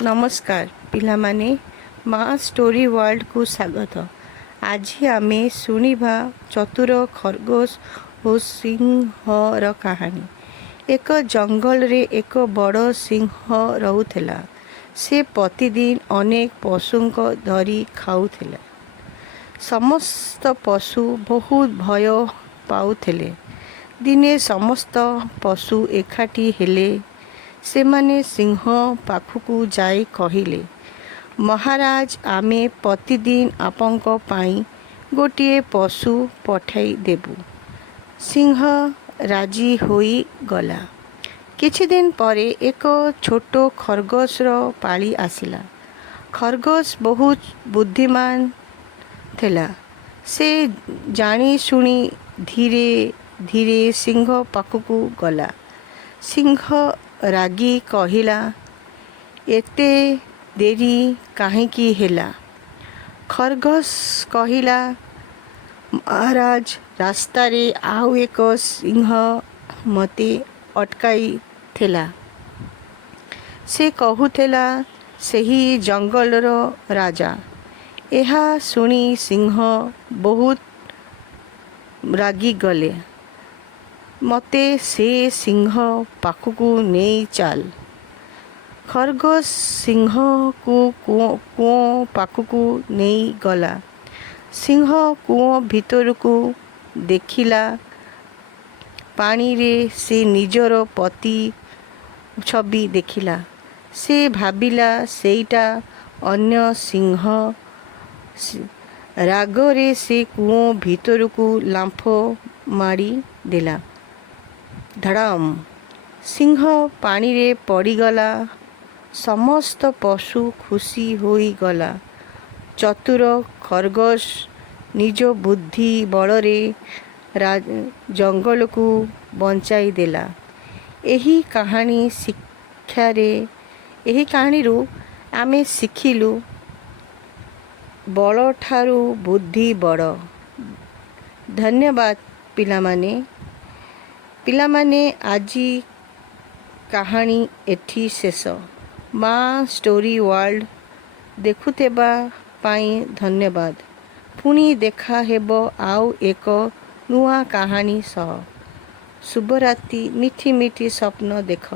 नमस्कार पिलामाने माँ story world को स्वागत। आज आम शुणा चतुर खरगोश और सिंहर कहानी। एक जंगल रे एक बड़ सिंह रोला। से प्रतिदिन अनेक पशु धरी खाऊला। समस्त पशु बहुत भय पाउथिले। दिने समस्त पशु एकाठी हेले। से माने सिंह पाखकू जाई कहिले, महाराज आमे प्रतिदिन आपंक पाई गोटिए पशु पठाई देबू। सिंह राजी होई गला। किछि दिन परे एक छोट खरगोशर पाली आसिला। खरगोश बहुत बुद्धिमान थिला। से जानी शुणी धीरे धीरे सिंह पाखकू गला। सिंह रागी कहिला, एते देरी काहेकी हेला? खरगोश कहिला, महाराज रास्ता रे आउ एक सिंह मते अटकाई थिला। से कहूथिला सेही जंगलर राजा। एहा शुणी सिंह बहुत रागी गले। मते से सिंह पाखकू नहीं चाल। खरगोश सिंह को कुओं पाखकू नहीं गला। सिंह कुओं भीतर को देखिला। पानी रे से निजर पति छवि देखिला। से भाबिला सेईटा अन्य सिंह। रागरे से कुओं भीतर को लांफ मारी देला। धड़ाम सिंह पानी रे पड़ीगला। समस्त पशु खुशी होई गला। चतुर खरगोश निज बुद्धि बलरे जंगल को बंचाई देला। एही कहानी रू आमे शिखिलु बल ठारू बुद्धि बड़। धन्यवाद पिलामाने आजी कहानी एठी शेष। माँ स्टोरी वर्ल्ड देखुतेबा पाई धन्यवाद। पुणी देखा हेबो आउ एक नुआ कहानी सह। शुभरात्रि। मिठी मिठी स्वप्न देख।